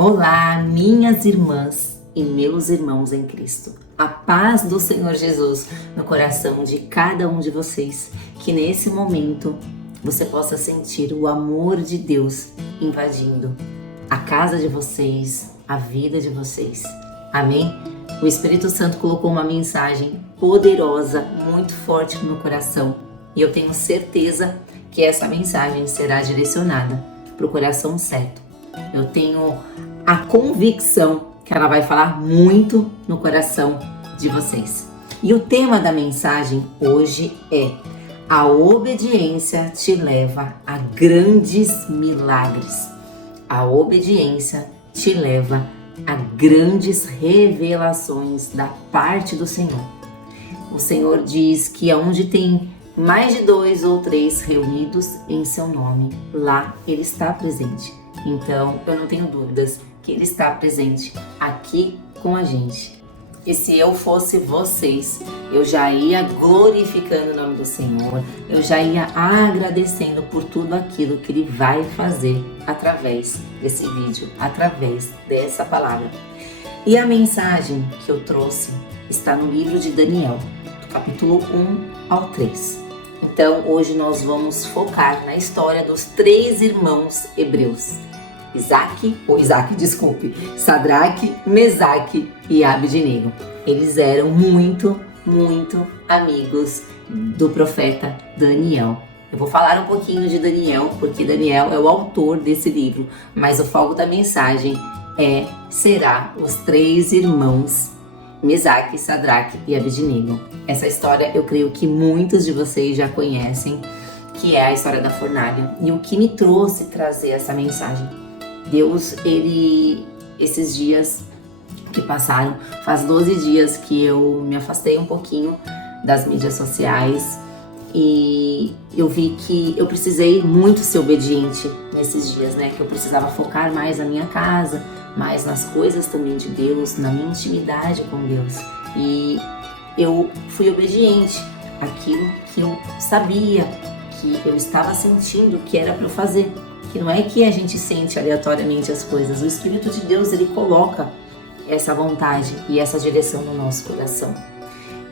Olá, minhas irmãs e meus irmãos em Cristo. A paz do Senhor Jesus no coração de cada um de vocês. Que nesse momento você possa sentir o amor de Deus invadindo a casa de vocês, a vida de vocês. Amém? O Espírito Santo colocou uma mensagem poderosa, muito forte no meu coração. E eu tenho certeza que essa mensagem será direcionada para o coração certo. Eu tenho a convicção que ela vai falar muito no coração de vocês. E o tema da mensagem hoje é: a obediência te leva a grandes milagres. A obediência te leva a grandes revelações da parte do Senhor. O Senhor diz que aonde tem mais de 2 ou 3 reunidos em seu nome, lá Ele está presente. Então, eu não tenho dúvidas que Ele está presente aqui com a gente. E se eu fosse vocês, eu já ia glorificando o nome do Senhor, eu já ia agradecendo por tudo aquilo que Ele vai fazer através desse vídeo, através dessa palavra. E a mensagem que eu trouxe está no livro de Daniel, do capítulo 1 ao 3. Então, hoje nós vamos focar na história dos 3 irmãos hebreus. Sadraque, Mesaque e Abednego. Eles eram muito amigos do profeta Daniel. Eu vou falar um pouquinho de Daniel, porque Daniel é o autor desse livro, mas o foco da mensagem será os 3 irmãos Mesaque, Sadraque e Abednego. Essa história eu creio que muitos de vocês já conhecem, que é a história da fornalha. E o que me trouxe trazer essa mensagem? Deus, esses dias que passaram, faz 12 dias que eu me afastei um pouquinho das mídias sociais e eu vi que eu precisei muito ser obediente nesses dias, né? Que eu precisava focar mais na minha casa, mais nas coisas também de Deus, na minha intimidade com Deus. E eu fui obediente àquilo que eu sabia, que eu estava sentindo que era para eu fazer. Que não é que a gente sente aleatoriamente as coisas. O Espírito de Deus, Ele coloca essa vontade e essa direção no nosso coração.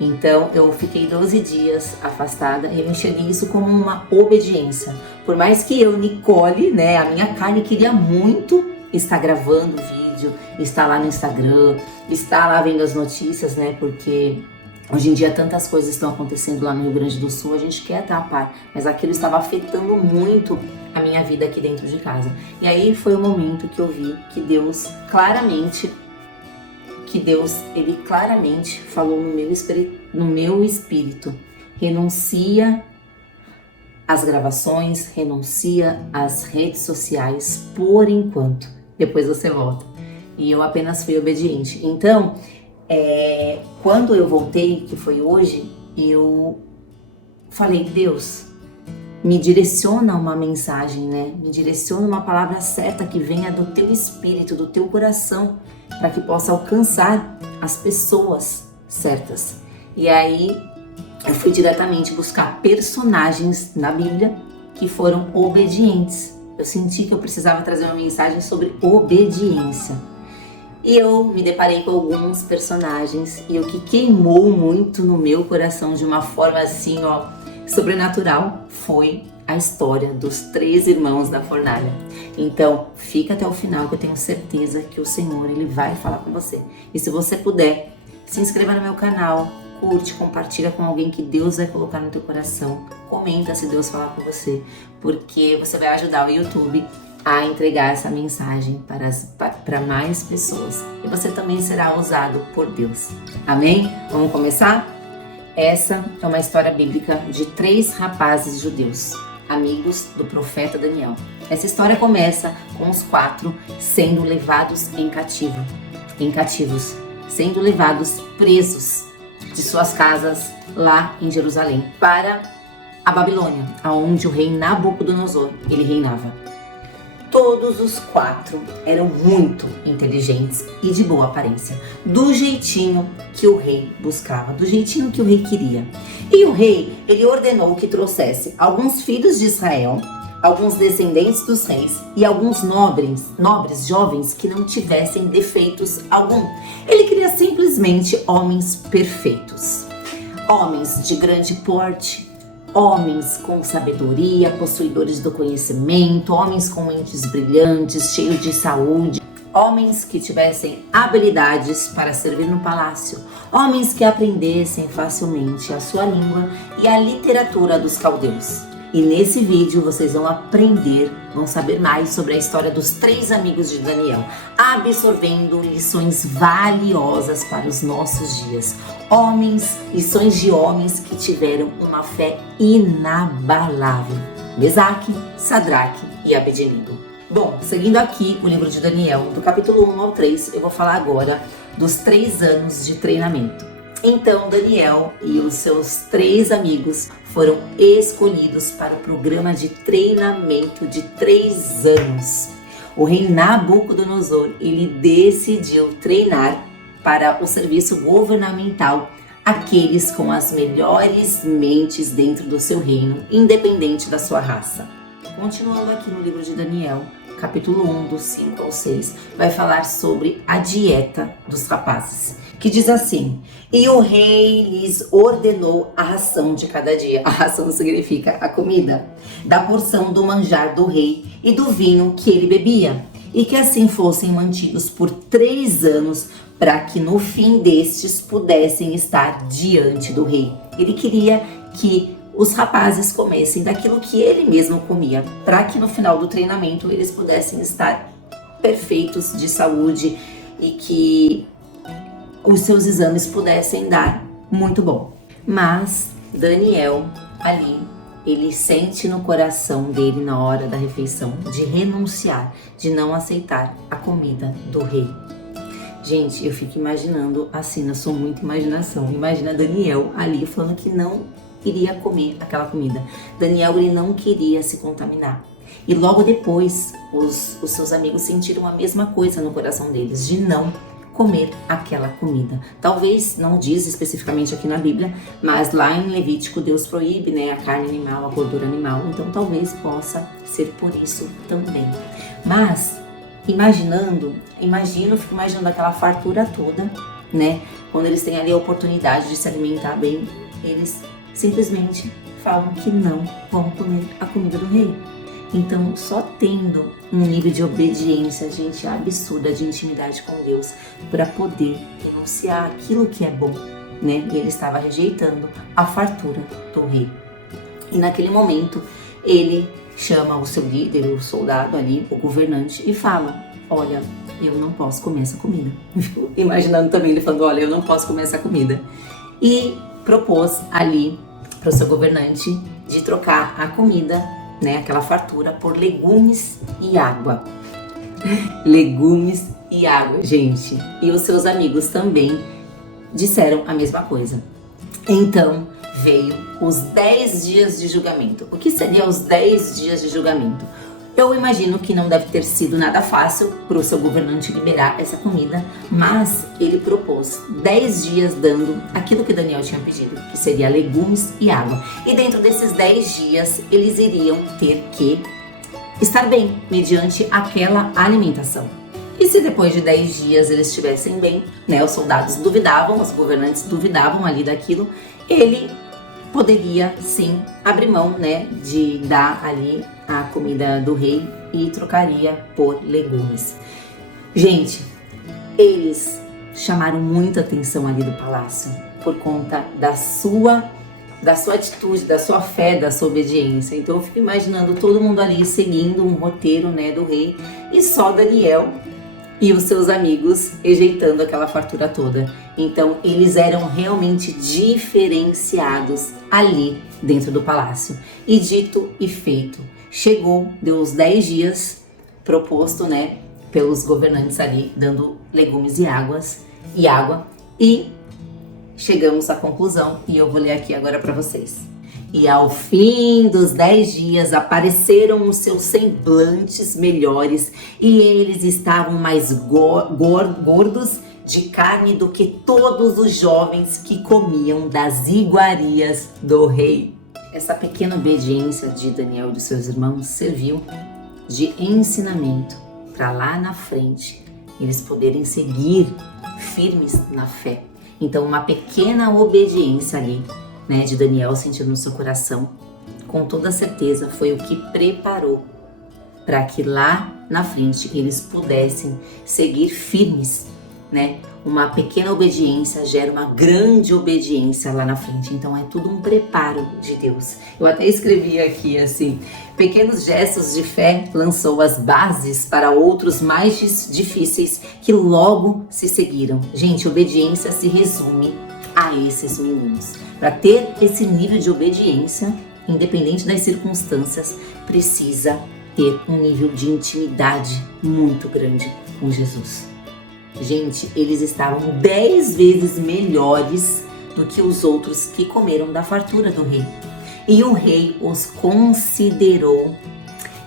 Então, eu fiquei 12 dias afastada e eu enxerguei isso como uma obediência. Por mais que eu, Nicole, né, a minha carne queria muito estar gravando vídeo, estar lá no Instagram, estar lá vendo as notícias, né, porque hoje em dia tantas coisas estão acontecendo lá no Rio Grande do Sul, a gente quer estar a par, mas aquilo estava afetando muito a minha vida aqui dentro de casa. E aí foi o momento que eu vi que Deus Ele claramente falou no meu espírito: renuncia às gravações, renuncia às redes sociais por enquanto, depois você volta. E eu apenas fui obediente. Então, quando eu voltei, que foi hoje, eu falei: Deus, me direciona uma mensagem, né? Me direciona uma palavra certa que venha do teu espírito, do teu coração, para que possa alcançar as pessoas certas. E aí eu fui diretamente buscar personagens na Bíblia que foram obedientes. Eu senti que eu precisava trazer uma mensagem sobre obediência. E eu me deparei com alguns personagens e o que queimou muito no meu coração de uma forma assim, sobrenatural, foi a história dos 3 irmãos da fornalha. Então, fica até o final que eu tenho certeza que o Senhor, Ele vai falar com você. E se você puder, se inscreva no meu canal, curte, compartilha com alguém que Deus vai colocar no teu coração. Comenta se Deus falar com você, porque você vai ajudar o YouTube a entregar essa mensagem para mais pessoas. E você também será usado por Deus. Amém? Vamos começar? Essa é uma história bíblica de 3 rapazes judeus, amigos do profeta Daniel. Essa história começa com os 4 sendo levados cativos, sendo levados presos de suas casas lá em Jerusalém para a Babilônia, aonde o rei Nabucodonosor ele reinava. Todos os 4 eram muito inteligentes e de boa aparência, do jeitinho que o rei buscava, do jeitinho que o rei queria. E o rei, ele ordenou que trouxesse alguns filhos de Israel alguns descendentes dos reis e alguns nobres jovens que não tivessem defeitos algum. Ele queria simplesmente homens perfeitos, homens de grande porte, homens com sabedoria, possuidores do conhecimento, homens com mentes brilhantes, cheios de saúde, homens que tivessem habilidades para servir no palácio, homens que aprendessem facilmente a sua língua e a literatura dos caldeus. E nesse vídeo vocês vão saber mais sobre a história dos 3 amigos de Daniel, absorvendo lições valiosas para os nossos dias. Lições de homens que tiveram uma fé inabalável. Mesaque, Sadraque e Abednego. Bom, seguindo aqui o livro de Daniel, do capítulo 1 ao 3, eu vou falar agora dos 3 anos de treinamento. Então, Daniel e os seus 3 amigos foram escolhidos para o programa de treinamento de 3 anos. O rei Nabucodonosor, ele decidiu treinar para o serviço governamental aqueles com as melhores mentes dentro do seu reino, independente da sua raça. Continuando aqui no livro de Daniel, capítulo 1, dos 5 ao 6, vai falar sobre a dieta dos rapazes, que diz assim: e o rei lhes ordenou a ração de cada dia. A ração significa a comida, da porção do manjar do rei e do vinho que ele bebia, e que assim fossem mantidos por 3 anos, para que no fim destes pudessem estar diante do rei. Ele queria que os rapazes comessem daquilo que ele mesmo comia, para que no final do treinamento eles pudessem estar perfeitos de saúde e que os seus exames pudessem dar muito bom. Mas Daniel ali, ele sente no coração dele na hora da refeição de renunciar, de não aceitar a comida do rei. Gente, eu fico imaginando a cena, sou muita imaginação. Imagina Daniel ali falando que não iria comer aquela comida. Daniel, ele não queria se contaminar. E logo depois, os seus amigos sentiram a mesma coisa no coração deles, de não comer aquela comida. Talvez, não diz especificamente aqui na Bíblia, mas lá em Levítico Deus proíbe, né, a carne animal, a gordura animal. Então talvez possa ser por isso também. Mas, fico imaginando aquela fartura toda, né? Quando eles têm ali a oportunidade de se alimentar bem, eles simplesmente falam que não vão comer a comida do rei. Então, só tendo um nível de obediência, gente, absurda, de intimidade com Deus, para poder renunciar aquilo que é bom, né? E ele estava rejeitando a fartura do rei. E naquele momento, ele chama o seu líder, o soldado ali, o governante, e fala: olha, eu não posso comer essa comida. Imaginando também ele falando: olha, eu não posso comer essa comida. E propôs ali para o seu governante de trocar a comida, né, aquela fartura, por legumes e água. Legumes e água, gente. E os seus amigos também disseram a mesma coisa. Então veio os 10 dias de julgamento. O que seriam os 10 dias de julgamento? Eu imagino que não deve ter sido nada fácil para o seu governante liberar essa comida, mas ele propôs 10 dias dando aquilo que Daniel tinha pedido, que seria legumes e água. E dentro desses 10 dias, eles iriam ter que estar bem, mediante aquela alimentação. E se depois de 10 dias eles estivessem bem, né, os soldados duvidavam, os governantes duvidavam ali daquilo, ele poderia sim abrir mão, né, de dar ali a comida do rei e trocaria por legumes. Gente, eles chamaram muita atenção ali do palácio por conta da sua atitude, da sua fé, da sua obediência. Então eu fico imaginando todo mundo ali seguindo um roteiro, né, do rei, e só Daniel e os seus amigos rejeitando aquela fartura toda. Então eles eram realmente diferenciados ali dentro do palácio. E dito e feito, chegou, deu os 10 dias proposto, né, pelos governantes ali, dando legumes e água, e chegamos à conclusão, e eu vou ler aqui agora para vocês. E ao fim dos 10 dias apareceram os seus semblantes melhores, e eles estavam mais gordos de carne do que todos os jovens que comiam das iguarias do rei. essa pequena obediência de Daniel e de seus irmãos serviu de ensinamento para lá na frente eles poderem seguir firmes na fé. Então, uma pequena obediência ali, né, de Daniel sentindo no seu coração, com toda certeza foi o que preparou para que lá na frente eles pudessem seguir firmes, né? Uma pequena obediência gera uma grande obediência lá na frente. Então é tudo um preparo de Deus. Eu até escrevi aqui assim: pequenos gestos de fé lançou as bases para outros mais difíceis que logo se seguiram. Gente, obediência se resume a esses meninos. Para ter esse nível de obediência, independente das circunstâncias, precisa ter um nível de intimidade muito grande com Jesus. Gente, eles estavam 10 vezes melhores do que os outros que comeram da fartura do rei. E o rei os considerou,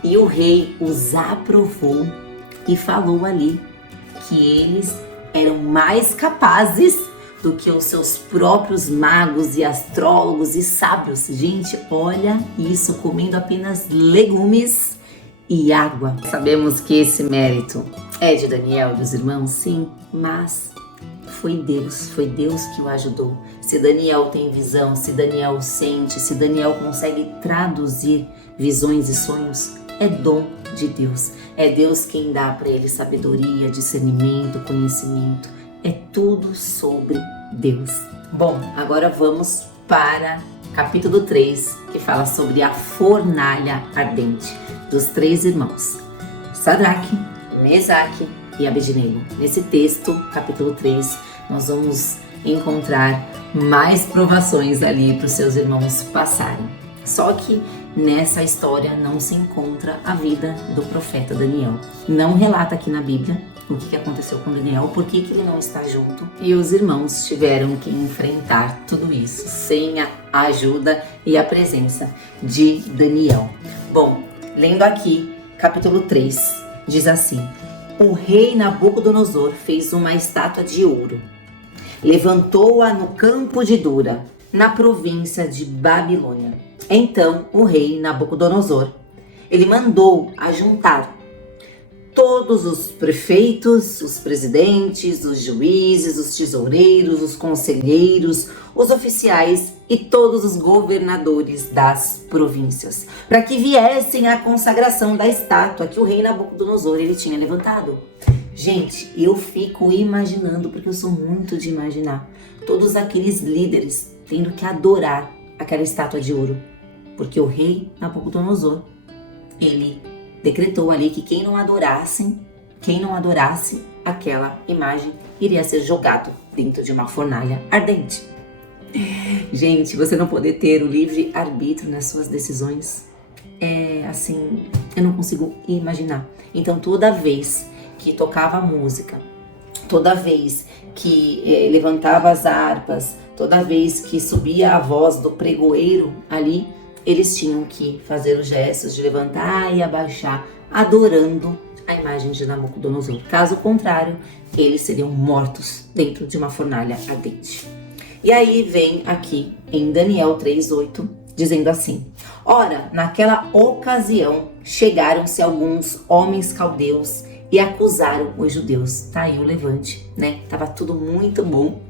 e o rei os aprovou e falou ali que eles eram mais capazes do que os seus próprios magos e astrólogos e sábios. Gente, olha isso, comendo apenas legumes e água. Sabemos que esse mérito é de Daniel e dos irmãos, sim, mas foi Deus que o ajudou. Se Daniel tem visão, se Daniel sente, se Daniel consegue traduzir visões e sonhos, é dom de Deus. É Deus quem dá para ele sabedoria, discernimento, conhecimento. É tudo sobre Deus. Bom, agora vamos para capítulo 3, que fala sobre a fornalha ardente dos 3 irmãos, Sadraque, Mesaque e Abednego. Nesse texto, capítulo 3, nós vamos encontrar mais provações ali para os seus irmãos passarem. Só que nessa história não se encontra a vida do profeta Daniel. Não relata aqui na Bíblia o que aconteceu com Daniel, por que ele não está junto. E os irmãos tiveram que enfrentar tudo isso sem a ajuda e a presença de Daniel. Bom, lendo aqui, capítulo 3, diz assim: o rei Nabucodonosor fez uma estátua de ouro, levantou-a no campo de Dura, na província de Babilônia. Então o rei Nabucodonosor, ele mandou ajuntar todos os prefeitos, os presidentes, os juízes, os tesoureiros, os conselheiros, os oficiais e todos os governadores das províncias, para que viessem à consagração da estátua que o rei Nabucodonosor ele tinha levantado. Gente, eu fico imaginando, porque eu sou muito de imaginar, todos aqueles líderes tendo que adorar aquela estátua de ouro, porque o rei Nabucodonosor, ele decretou ali que quem não adorasse aquela imagem iria ser jogado dentro de uma fornalha ardente. Gente, você não poder ter o livre arbítrio nas suas decisões é assim, eu não consigo imaginar. Então toda vez que tocava música, toda vez que levantava as harpas, toda vez que subia a voz do pregoeiro ali, eles tinham que fazer os gestos de levantar e abaixar, adorando a imagem de Nabucodonosor. Caso contrário, eles seriam mortos dentro de uma fornalha ardente. E aí vem aqui em Daniel 3:8, dizendo assim: ora, naquela ocasião chegaram-se alguns homens caldeus e acusaram os judeus. Tá aí o levante, né? Tava tudo muito bom.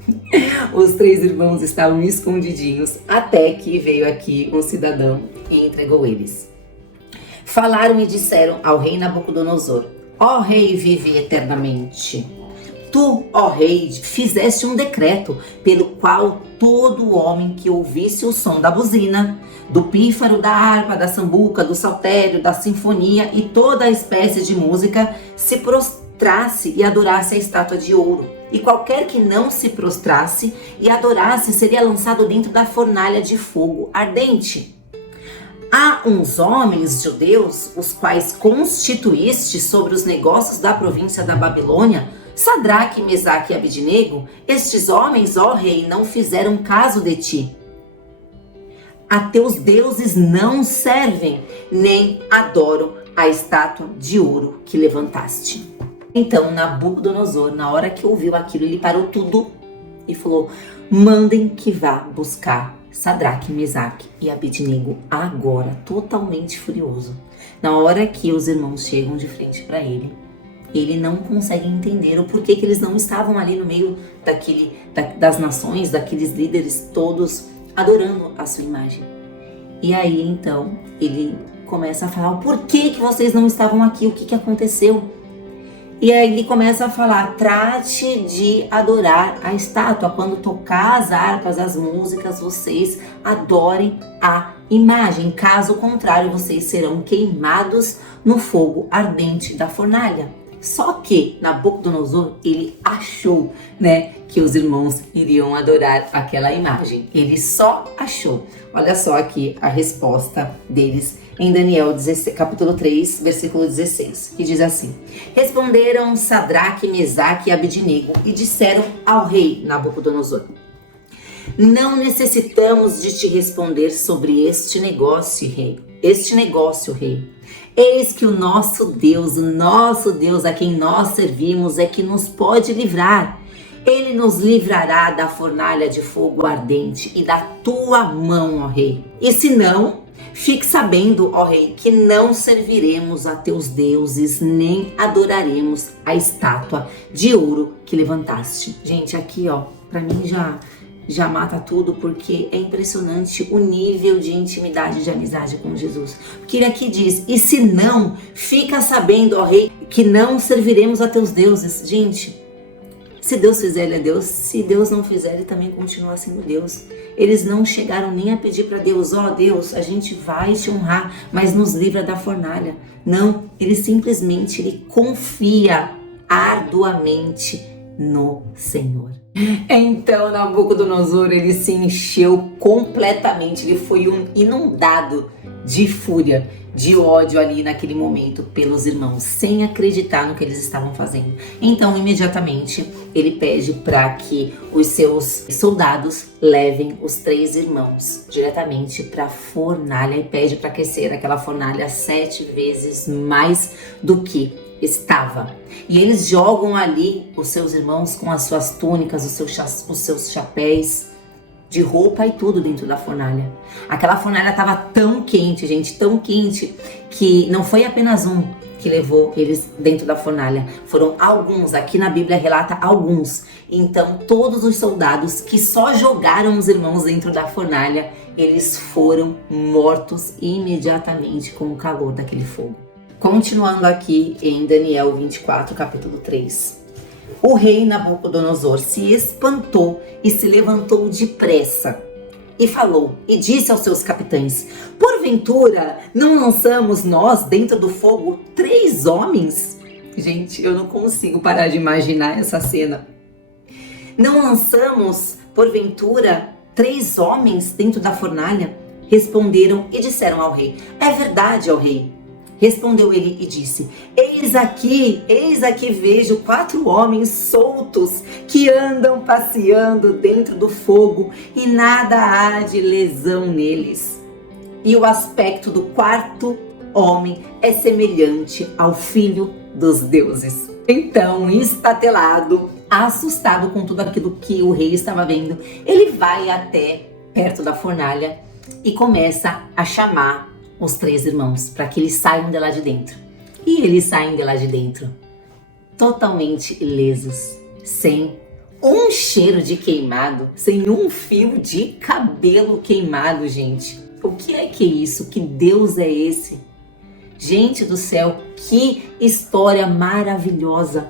Os 3 irmãos estavam escondidinhos, até que veio aqui um cidadão e entregou eles. Falaram e disseram ao rei Nabucodonosor: ó rei, vive eternamente. Tu, ó rei, fizeste um decreto pelo qual todo homem que ouvisse o som da buzina, do pífaro, da harpa, da sambuca, do saltério, da sinfonia e toda a espécie de música se prostrasse e adorasse a estátua de ouro. E qualquer que não se prostrasse e adorasse seria lançado dentro da fornalha de fogo ardente. Há uns homens judeus, os quais constituíste sobre os negócios da província da Babilônia, Sadraque, Mesaque e Abednego. Estes homens, ó rei, não fizeram caso de ti. A teus deuses não servem, nem adoram a estátua de ouro que levantaste. Então Nabucodonosor, na hora que ouviu aquilo, ele parou tudo e falou: mandem que vá buscar Sadraque, Mesaque e Abednego agora totalmente furioso. Na hora que os irmãos chegam de frente para ele não consegue entender o porquê que eles não estavam ali no meio das nações, daqueles líderes todos adorando a sua imagem. E aí então ele começa a falar: o porquê que vocês não estavam aqui, o que aconteceu? E aí ele começa a falar: trate de adorar a estátua. Quando tocar as harpas, as músicas, vocês adorem a imagem. Caso contrário, vocês serão queimados no fogo ardente da fornalha. Só que Nabucodonosor, ele achou, que os irmãos iriam adorar aquela imagem. Ele só achou. Olha só aqui a resposta deles em Daniel 16, capítulo 3, versículo 16, que diz assim: responderam Sadraque, Mesaque e Abednego e disseram ao rei Nabucodonosor: não necessitamos de te responder sobre este negócio, rei. Eis que o nosso Deus a quem nós servimos é que nos pode livrar. Ele nos livrará da fornalha de fogo ardente e da tua mão, ó rei. E se não, fique sabendo, ó rei, que não serviremos a teus deuses, nem adoraremos a estátua de ouro que levantaste. Gente, aqui, pra mim já mata tudo, porque é impressionante o nível de intimidade, de amizade com Jesus. Porque ele aqui diz: e se não, fica sabendo, ó rei, que não serviremos a teus deuses. Gente, se Deus fizer, ele é Deus. Se Deus não fizer, ele também continua sendo Deus. Eles não chegaram nem a pedir para Deus: ó Deus, a gente vai te honrar, mas nos livra da fornalha. Não, ele simplesmente confia arduamente no Senhor. Então Nabucodonosor, ele se encheu completamente, ele foi inundado de fúria, de ódio ali naquele momento pelos irmãos, sem acreditar no que eles estavam fazendo. Então imediatamente ele pede para que os seus soldados levem os 3 irmãos diretamente para a fornalha e pede para aquecer aquela fornalha 7 vezes mais do que estava. E eles jogam ali os seus irmãos com as suas túnicas, os seus chapéus de roupa e tudo dentro da fornalha. Aquela fornalha estava tão quente, gente, tão quente, que não foi apenas um que levou eles dentro da fornalha. Foram alguns, aqui na Bíblia relata alguns. Então todos os soldados que só jogaram os irmãos dentro da fornalha, eles foram mortos imediatamente com o calor daquele fogo. Continuando aqui em Daniel 24, capítulo 3. O rei Nabucodonosor se espantou e se levantou depressa e falou e disse aos seus capitães: porventura não lançamos nós dentro do fogo 3 homens? Gente, eu não consigo parar de imaginar essa cena. Não lançamos, porventura, 3 homens dentro da fornalha? Responderam e disseram ao rei: é verdade, ó rei. Respondeu ele e disse: eis aqui vejo 4 homens soltos que andam passeando dentro do fogo e nada há de lesão neles. E o aspecto do 4º homem é semelhante ao filho dos deuses. Então, estatelado, assustado com tudo aquilo que o rei estava vendo, ele vai até perto da fornalha e começa a chamar os 3 irmãos para que eles saiam de lá de dentro. E eles saem de lá de dentro totalmente ilesos, sem um cheiro de queimado, sem um fio de cabelo queimado, gente. O que é isso? Que Deus é esse? Gente do céu, que história maravilhosa!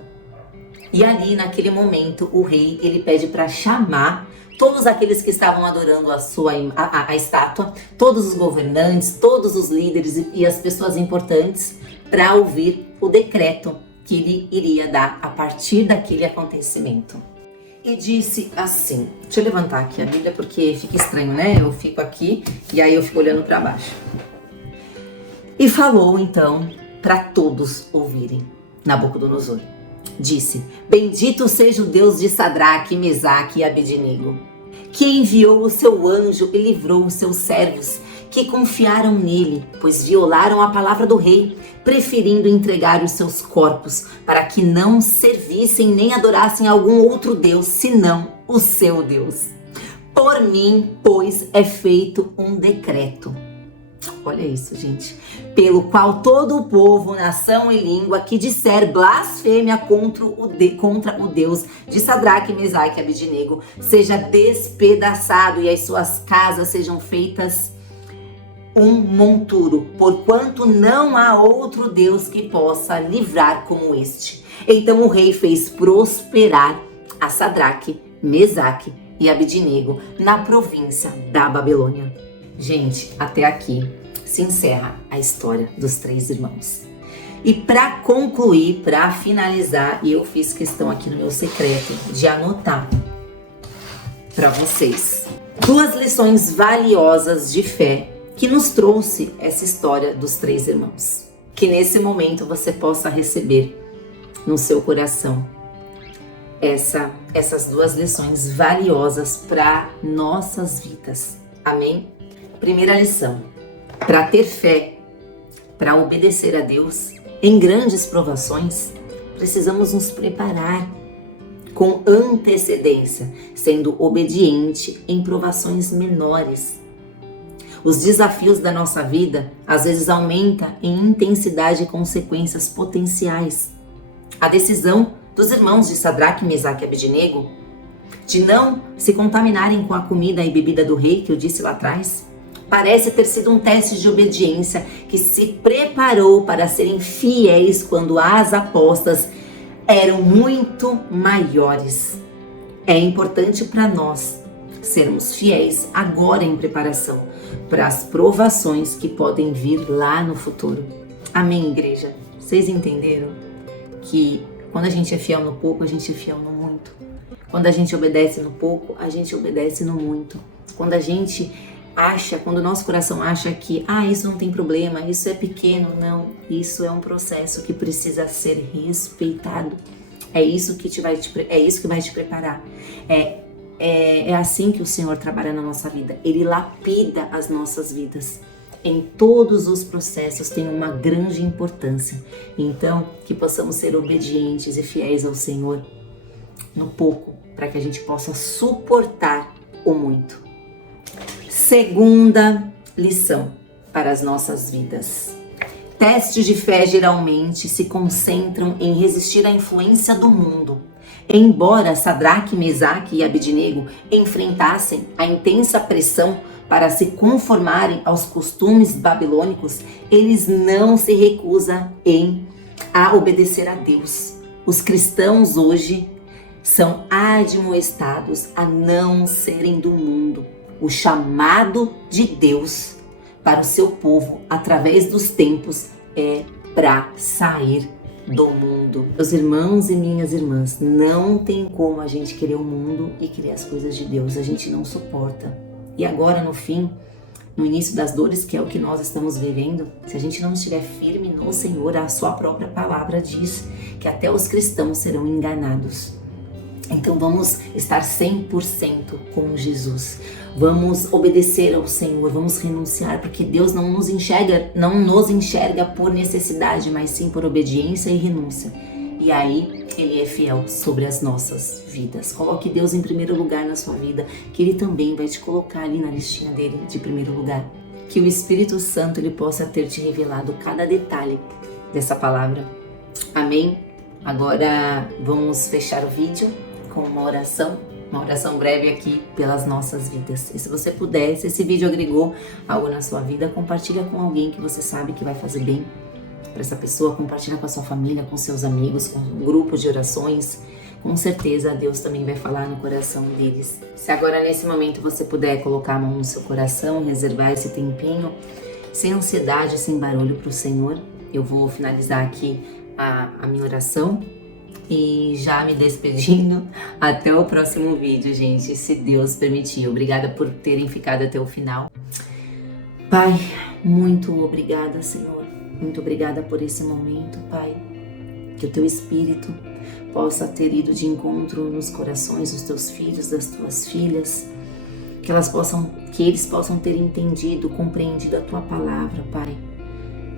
E ali, naquele momento, o rei, ele pede para chamar todos aqueles que estavam adorando a estátua, todos os governantes, todos os líderes e as pessoas importantes, para ouvir o decreto que ele iria dar a partir daquele acontecimento. E disse assim, deixa eu levantar aqui a Bíblia porque fica estranho, né? Eu fico aqui e aí eu fico olhando para baixo. E falou então para todos ouvirem. Nabucodonosor disse: bendito seja o Deus de Sadraque, Mesaque e Abednego, que enviou o seu anjo e livrou os seus servos que confiaram nele, pois violaram a palavra do rei, preferindo entregar os seus corpos para que não servissem nem adorassem algum outro Deus, senão o seu Deus. por mim, pois é feito um decreto. Olha isso, gente. Pelo qual todo o povo, nação e língua que disser blasfêmia contra o Deus de Sadraque, Mesaque e Abednego seja despedaçado e as suas casas sejam feitas um monturo, porquanto não há outro Deus que possa livrar como este. Então o rei fez prosperar a Sadraque, Mesaque e Abednego na província da Babilônia. Gente, até aqui se encerra a história dos 3 irmãos. E para concluir, para finalizar, eu fiz questão aqui no meu secreto de anotar para vocês 2 lições valiosas de fé que nos trouxe essa história dos 3 irmãos. Que nesse momento você possa receber no seu coração essas 2 lições valiosas para nossas vidas. Amém? Primeira lição: para ter fé, para obedecer a Deus em grandes provações, precisamos nos preparar com antecedência, sendo obediente em provações menores. Os desafios da nossa vida às vezes aumentam em intensidade e consequências potenciais. A decisão dos irmãos de Sadraque, Mesaque e Abednego de não se contaminarem com a comida e bebida do rei, que eu disse lá atrás, parece ter sido um teste de obediência que se preparou para serem fiéis quando as apostas eram muito maiores. É importante para nós sermos fiéis agora em preparação para as provações que podem vir lá no futuro. Amém, igreja? Vocês entenderam que quando a gente é fiel no pouco, a gente é fiel no muito. Quando a gente obedece no pouco, a gente obedece no muito. Quando o nosso coração acha que isso não tem problema, isso é pequeno, não, isso é um processo que precisa ser respeitado. É isso que vai te preparar. É assim que o Senhor trabalha na nossa vida. Ele lapida as nossas vidas. Em todos os processos tem uma grande importância. Então, que possamos ser obedientes e fiéis ao Senhor no pouco, para que a gente possa suportar o muito. Segunda lição para as nossas vidas. Testes de fé geralmente se concentram em resistir à influência do mundo. Embora Sadraque, Mesaque e Abednego enfrentassem a intensa pressão para se conformarem aos costumes babilônicos, eles não se recusam a obedecer a Deus. Os cristãos hoje são admoestados a não serem do mundo. O chamado de Deus para o seu povo através dos tempos é para sair do mundo. Meus irmãos e minhas irmãs, não tem como a gente querer o mundo e querer as coisas de Deus. A gente não suporta. E agora no início das dores, que é o que nós estamos vivendo, se a gente não estiver firme no Senhor, a sua própria palavra diz que até os cristãos serão enganados. Então vamos estar 100% com Jesus. Vamos obedecer ao Senhor, vamos renunciar, porque Deus não nos enxerga por necessidade, mas sim por obediência e renúncia. E aí Ele é fiel sobre as nossas vidas. Coloque Deus em primeiro lugar na sua vida, que Ele também vai te colocar ali na listinha dele de primeiro lugar. Que o Espírito Santo Ele possa ter te revelado cada detalhe dessa palavra. Amém? Agora vamos fechar o vídeo com uma oração breve aqui pelas nossas vidas. E se você puder, se esse vídeo agregou algo na sua vida, compartilha com alguém que você sabe que vai fazer bem para essa pessoa, compartilha com a sua família, com seus amigos, com um grupo de orações. Com certeza Deus também vai falar no coração deles. Se agora nesse momento você puder colocar a mão no seu coração, reservar esse tempinho, sem ansiedade, sem barulho para o Senhor, eu vou finalizar aqui a minha oração. E já me despedindo, até o próximo vídeo, gente, se Deus permitir. Obrigada por terem ficado até o final. Pai, muito obrigada, Senhor. Muito obrigada por esse momento, Pai. Que o Teu Espírito possa ter ido de encontro nos corações dos Teus filhos, das Tuas filhas. Que eles possam ter entendido, compreendido a Tua palavra, Pai.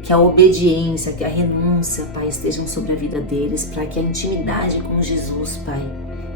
Que a obediência, que a renúncia, Pai, estejam sobre a vida deles, para que a intimidade com Jesus, Pai,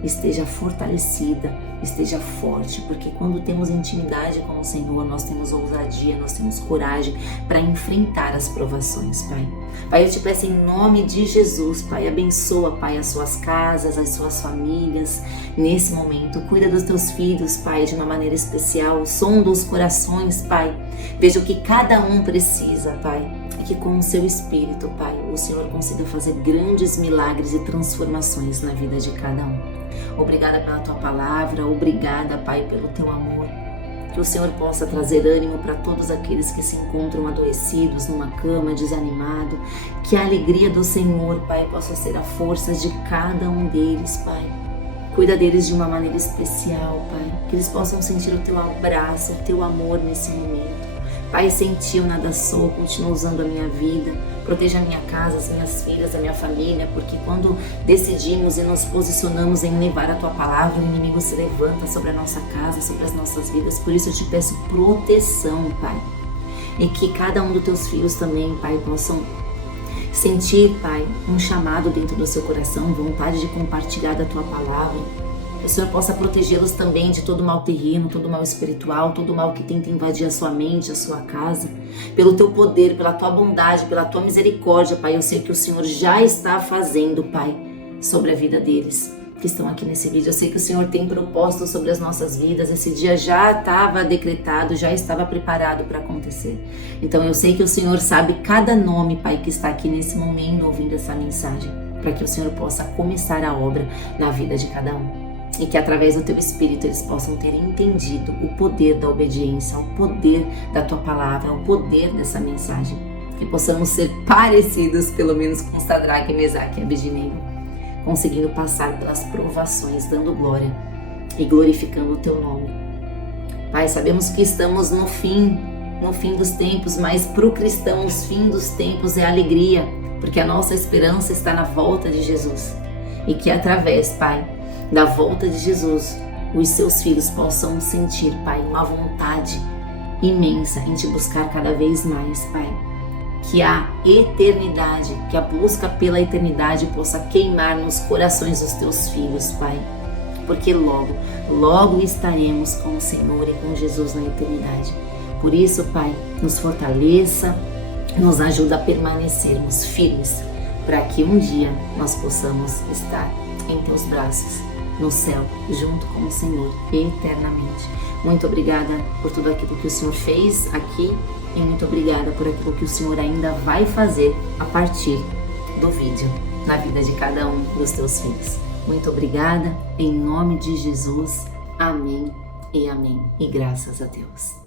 esteja fortalecida, esteja forte, porque quando temos intimidade com o Senhor, nós temos ousadia, nós temos coragem para enfrentar as provações, Pai. Pai, eu te peço em nome de Jesus, Pai, abençoa, Pai, as suas casas, as suas famílias, nesse momento. Cuida dos teus filhos, Pai, de uma maneira especial, sonda os corações, Pai. Veja o que cada um precisa, Pai. E que com o seu Espírito, Pai, o Senhor consiga fazer grandes milagres e transformações na vida de cada um. Obrigada pela tua palavra, obrigada, Pai, pelo teu amor. Que o Senhor possa trazer ânimo para todos aqueles que se encontram adoecidos numa cama, desanimado. Que a alegria do Senhor, Pai, possa ser a força de cada um deles, Pai. Cuida deles de uma maneira especial, Pai. Que eles possam sentir o teu abraço, o teu amor nesse momento. Pai, sem ti eu nada sou, continuo usando a minha vida. Proteja a minha casa, as minhas filhas, a minha família, porque quando decidimos e nos posicionamos em levar a tua palavra, o inimigo se levanta sobre a nossa casa, sobre as nossas vidas. Por isso eu te peço proteção, Pai. E que cada um dos teus filhos também, Pai, possam sentir, Pai, um chamado dentro do seu coração, vontade de compartilhar da tua palavra. Que o Senhor possa protegê-los também de todo mal terreno, todo mal espiritual, todo mal que tenta invadir a sua mente, a sua casa. Pelo teu poder, pela tua bondade, pela tua misericórdia, Pai, eu sei que o Senhor já está fazendo, Pai, sobre a vida deles que estão aqui nesse vídeo. Eu sei que o Senhor tem propósito sobre as nossas vidas. Esse dia já estava decretado, já estava preparado para acontecer. Então eu sei que o Senhor sabe cada nome, Pai, que está aqui nesse momento ouvindo essa mensagem, para que o Senhor possa começar a obra na vida de cada um. E que através do teu Espírito eles possam ter entendido o poder da obediência, o poder da tua palavra, o poder dessa mensagem. Que possamos ser parecidos, pelo menos com Sadraque, Mesaque e Abednego, conseguindo passar pelas provações, dando glória e glorificando o teu nome. Pai, sabemos que estamos no fim dos tempos, mas para o cristão os fim dos tempos é alegria, porque a nossa esperança está na volta de Jesus. E que através, Pai, da volta de Jesus, os seus filhos possam sentir, Pai, uma vontade imensa em te buscar cada vez mais, Pai. Que a eternidade, que a busca pela eternidade possa queimar nos corações dos teus filhos, Pai. Porque logo estaremos com o Senhor e com Jesus na eternidade. Por isso, Pai, nos fortaleça, nos ajuda a permanecermos firmes, para que um dia nós possamos estar em teus braços, no céu, junto com o Senhor, eternamente. Muito obrigada por tudo aquilo que o Senhor fez aqui e muito obrigada por aquilo que o Senhor ainda vai fazer a partir do vídeo, na vida de cada um dos teus filhos. Muito obrigada, em nome de Jesus. Amém e amém. E graças a Deus.